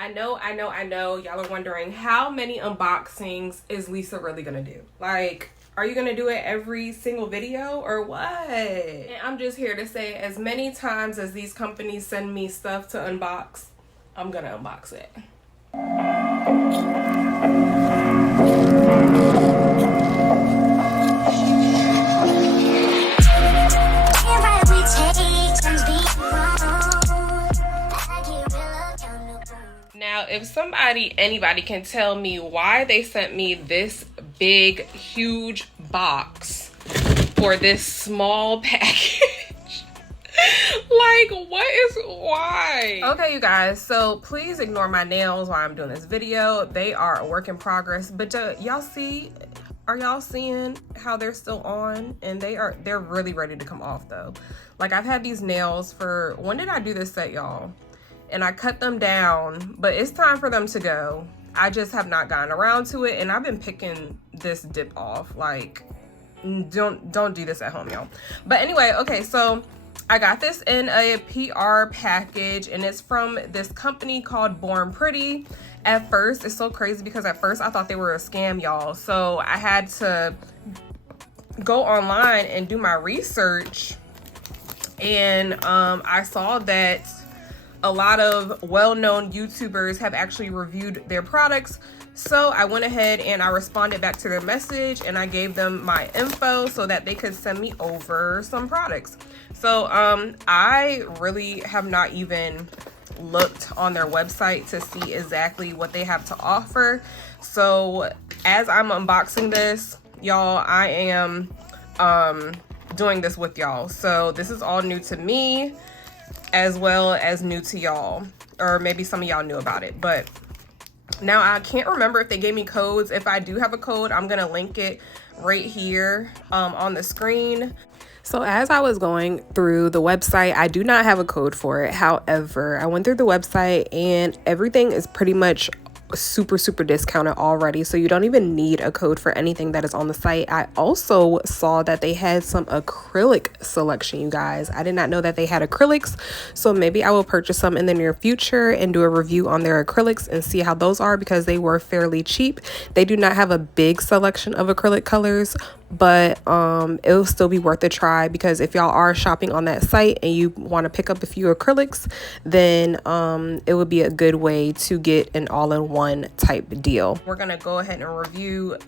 I know. Y'all are wondering, how many unboxings is Leesa really gonna do? Like, are you gonna do it every single video or what? And I'm just here to say, as many times as these companies send me stuff to unbox, I'm gonna unbox it. Now, if anybody can tell me why they sent me this big, huge box for this small package, like, why? Okay, you guys, so please ignore my nails while I'm doing this video. They are a work in progress, but y'all see, are y'all seeing how they're still on? And they're really ready to come off though. Like, I've had these nails for, when did I do this set, y'all? And I cut them down, but it's time for them to go. I just have not gotten around to it, and I've been picking this dip off. Like, don't do this at home, y'all. But anyway, okay, so I got this in a PR package, and it's from this company called Born Pretty. At first, it's so crazy because at first I thought they were a scam, y'all. So I had to go online and do my research, and I saw that a lot of well-known YouTubers have actually reviewed their products. So I went ahead and I responded back to their message, and I gave them my info so that they could send me over some products. So I really have not even looked on their website to see exactly what they have to offer. So as I'm unboxing this, y'all, I am doing this with y'all. So this is all new to me, as well as new to y'all, or maybe some of y'all knew about it. But now I can't remember if they gave me codes. If I do have a code, I'm gonna link it right here on the screen. So as I was going through the website, I do not have a code for it. However, I went through the website and everything is pretty much super discounted already, so you don't even need a code for anything that is on the site. I also saw that they had some acrylic selection, you guys. I did not know that they had acrylics, so maybe I will purchase some in the near future and do a review on their acrylics and see how those are, because they were fairly cheap. They do not have a big selection of acrylic colors, but it'll still be worth a try, because if y'all are shopping on that site and you want to pick up a few acrylics, then it would be a good way to get an all-in-one type deal. We're gonna go ahead and review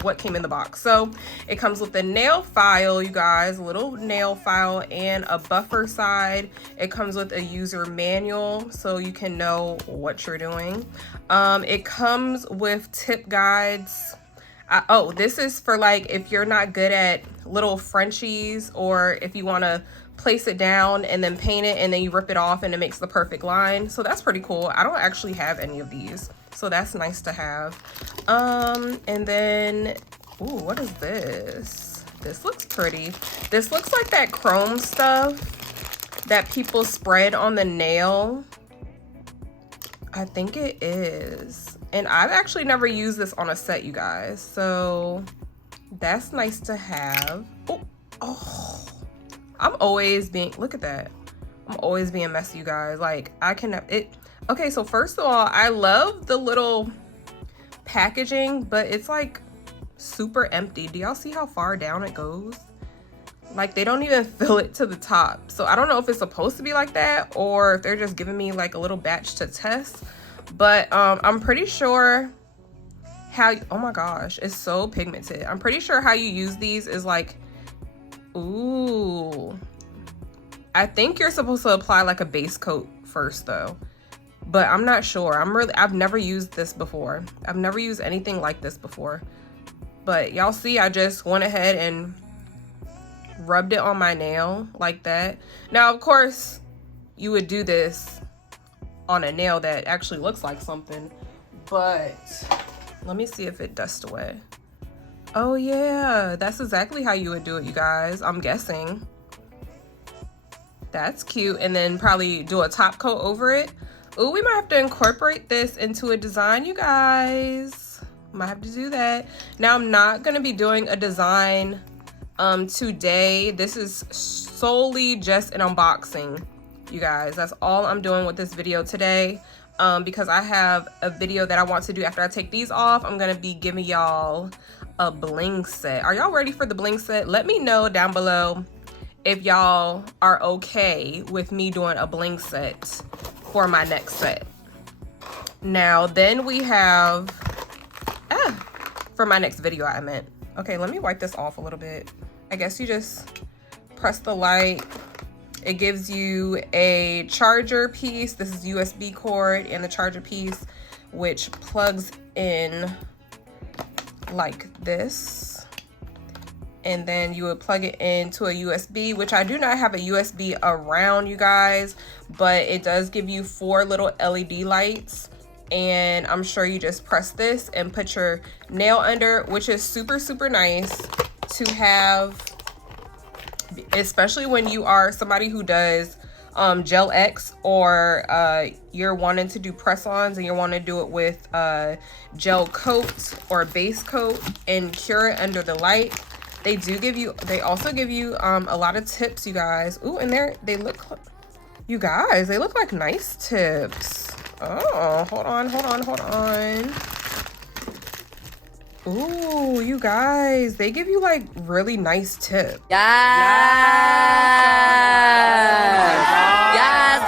what came in the box. So it comes with a nail file, you guys, a little nail file, and a buffer side. It comes with a user manual so you can know what you're doing. It comes with tip guides. Oh, this is for, like, if you're not good at little Frenchies, or if you want to place it down and then paint it and then you rip it off and it makes the perfect line. So that's pretty cool. I don't actually have any of these, so that's nice to have. And then, ooh, what is this? This looks pretty. This looks like that chrome stuff that people spread on the nail. I think it is. And I've actually never used this on a set, you guys. So that's nice to have. Oh, I'm always being, look at that. I'm always being messy, you guys. Like, I can, okay, so first of all, I love the little packaging, but it's like super empty. Do y'all see how far down it goes? Like, they don't even fill it to the top. So I don't know if it's supposed to be like that, or if they're just giving me like a little batch to test. But I'm pretty sure how, oh my gosh, it's so pigmented. I'm pretty sure how you use these is like, ooh, I think you're supposed to apply like a base coat first though, but I'm not sure. I've never used this before. I've never used anything like this before. But y'all see, I just went ahead and rubbed it on my nail like that. Now, of course, you would do this on a nail that actually looks like something, but let me see if it dusts away. Oh yeah, that's exactly how you would do it, you guys, I'm guessing. That's cute. And then probably do a top coat over it. Ooh, we might have to incorporate this into a design, you guys. Might have to do that. Now, I'm not gonna be doing a design today. This is solely just an unboxing, you guys. That's all I'm doing with this video today. because I have a video that I want to do after I take these off. I'm gonna be giving y'all a bling set. Are y'all ready for the bling set? Let me know down below if y'all are okay with me doing a bling set for my next set. Now then we have for my next video I meant. Okay, let me wipe this off a little bit. I guess you just press the light. It gives you a charger piece. This is USB cord and the charger piece, which plugs in like this. And then you would plug it into a USB, which I do not have a USB around, you guys, but it does give you 4 little LED lights. And I'm sure you just press this and put your nail under, which is super, super nice to have, especially when you are somebody who does GelX, or you're wanting to do press-ons and you're wanting to do it with gel coat or base coat and cure it under the light. They also give you a lot of tips, you guys. Ooh, and they look, you guys, they look like nice tips. Oh, hold on. Ooh, you guys, they give you like really nice tips. Yes,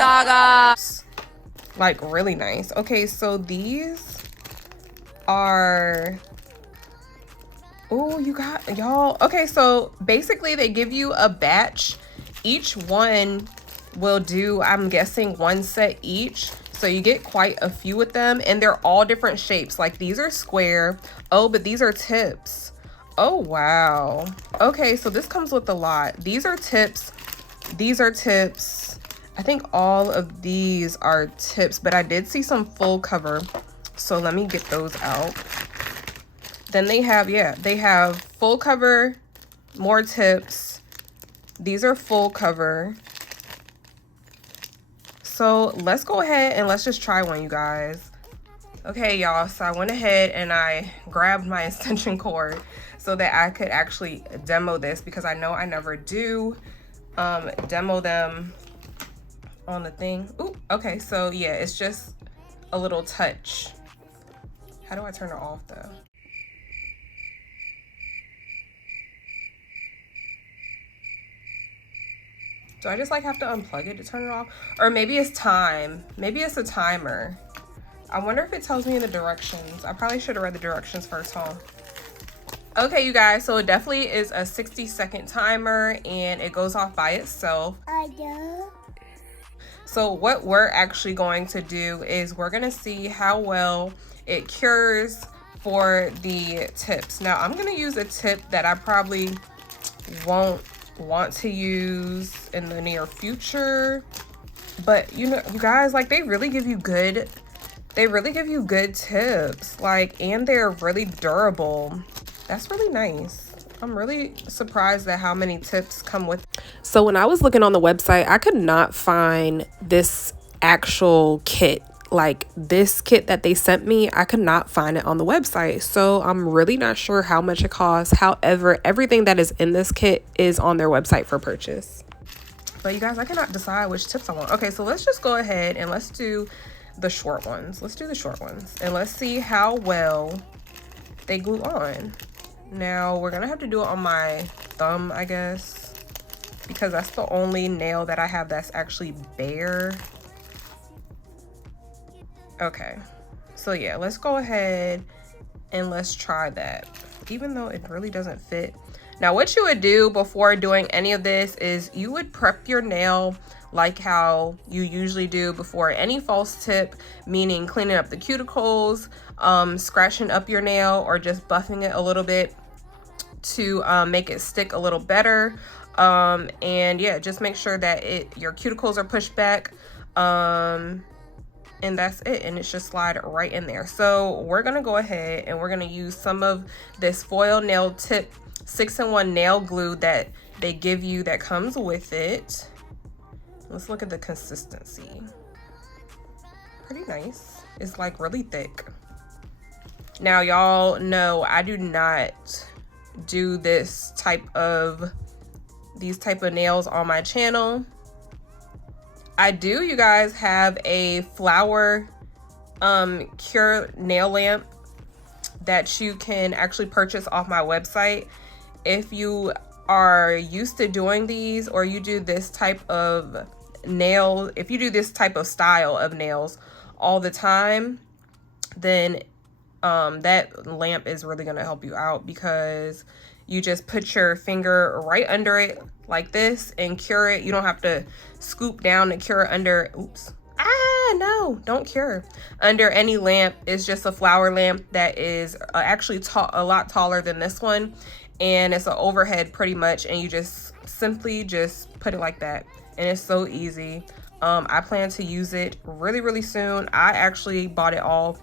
doggo. Like really nice. Okay, so these are, oh, you got y'all. Okay, so basically they give you a batch. Each one will do, I'm guessing, 1 set each. So you get quite a few with them, and they're all different shapes. Like these are square. Oh, but these are tips. Oh, wow. Okay, so this comes with a lot. These are tips. These are tips. I think all of these are tips, but I did see some full cover. So let me get those out. Then they have, yeah, they have full cover, more tips. These are full cover. So let's go ahead and let's just try one, you guys. Okay, y'all, so I went ahead and I grabbed my extension cord so that I could actually demo this, because I know I never do demo them on the thing. Ooh, okay, so yeah, it's just a little touch. How do I turn it off though? Do I just like have to unplug it to turn it off? Or maybe it's time. Maybe it's a timer. I wonder if it tells me in the directions. I probably should have read the directions first, huh? Okay, you guys, so it definitely is a 60-second timer and it goes off by itself. So what we're actually going to do is we're gonna see how well it cures for the tips. Now I'm gonna use a tip that I probably won't want to use in the near future, but you know, you guys, like they really give you good tips, like, and they're really durable. That's really nice. I'm really surprised at how many tips come with. So when I was looking on the website, I could not find this actual kit. Like this kit that they sent me, I could not find it on the website. So I'm really not sure how much it costs. However, everything that is in this kit is on their website for purchase. But you guys, I cannot decide which tips I want. Okay, so let's just go ahead and let's do the short ones. Let's do the short ones and let's see how well they glue on. Now we're gonna have to do it on my thumb, I guess, because that's the only nail that I have that's actually bare. Okay, so yeah, let's go ahead and let's try that, even though it really doesn't fit. Now what you would do before doing any of this is you would prep your nail like how you usually do before any false tip, meaning cleaning up the cuticles, scratching up your nail, or just buffing it a little bit to make it stick a little better. And yeah, just make sure that your cuticles are pushed back, and that's it, and it should slide right in there. So we're gonna go ahead and we're gonna use some of this foil nail tip 6-in-1 nail glue that they give you that comes with it. Let's look at the consistency. Pretty nice. It's like really thick. Now y'all know I do not do these type of nails on my channel. I do, you guys, have a flower Cure nail lamp that you can actually purchase off my website. If you are used to doing these, or you do this type of nail, if you do this type of style of nails all the time, then that lamp is really going to help you out, because you just put your finger right under it like this and cure it. You don't have to scoop down and cure under, oops, no, don't cure under any lamp. It's just a flower lamp that is actually a lot taller than this one, and it's an overhead pretty much, and you just simply just put it like that, and it's so easy. I plan to use it really soon. I actually bought it all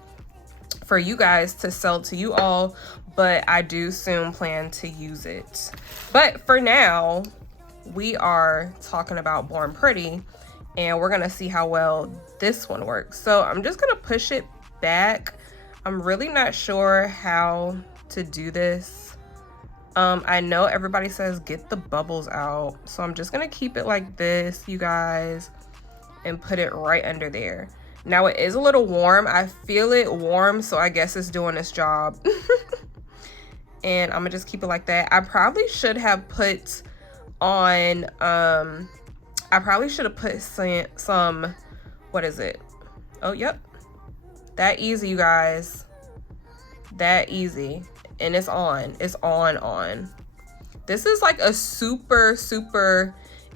for you guys to sell to you all, but I do soon plan to use it. But for now, we are talking about Born Pretty, and we're gonna see how well this one works. So I'm just gonna push it back. I'm really not sure how to do this. I know everybody says get the bubbles out, so I'm just gonna keep it like this, you guys, and put it right under there. Now it is a little warm. I feel it warm, so I guess it's doing its job. And I'm gonna just keep it like that. I probably should have put on, I probably should have put some, what is it? Oh, yep. That easy, you guys. That easy. And it's on. It's on. This is like a super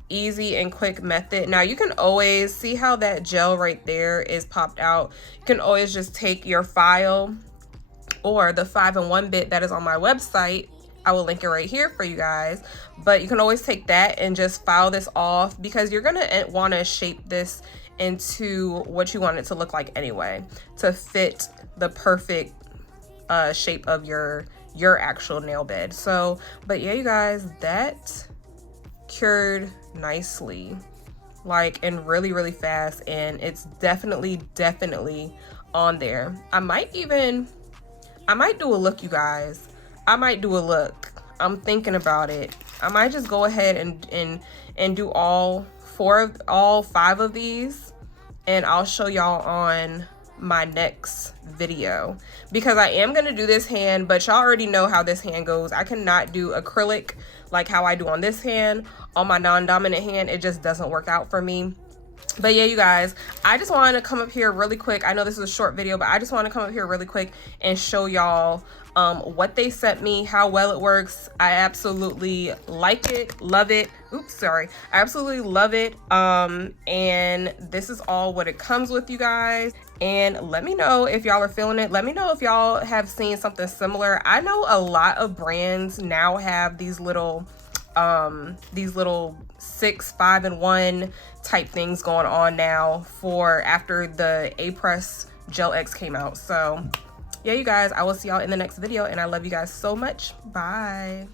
easy and quick method. Now you can always see how that gel right there is popped out. You can always just take your file or the 5-in-1 bit that is on my website. I will link it right here for you guys, but you can always take that and just file this off, because you're gonna want to shape this into what you want it to look like anyway, to fit the perfect shape of your actual nail bed. So, but yeah, you guys, that cured nicely, like, and really fast, and it's definitely on there. I might do a look, you guys. I might do a look. I'm thinking about it. I might just go ahead and do all 5 of these, and I'll show y'all on my next video, because I am gonna do this hand, but y'all already know how this hand goes. I cannot do acrylic like how I do on this hand. On my non-dominant hand, it just doesn't work out for me. But yeah, you guys, I just wanted to come up here really quick. I know this is a short video, but I just want to come up here really quick and show y'all what they sent me, how well it works. I absolutely like it, love it. Oops, sorry. I absolutely love it. And this is all what it comes with, you guys. And let me know if y'all are feeling it. Let me know if y'all have seen something similar. I know a lot of brands now have these little 6 5-in-1 type things going on now for after the Apres GelX came out. So yeah, you guys, I will see y'all in the next video, and I love you guys so much. Bye.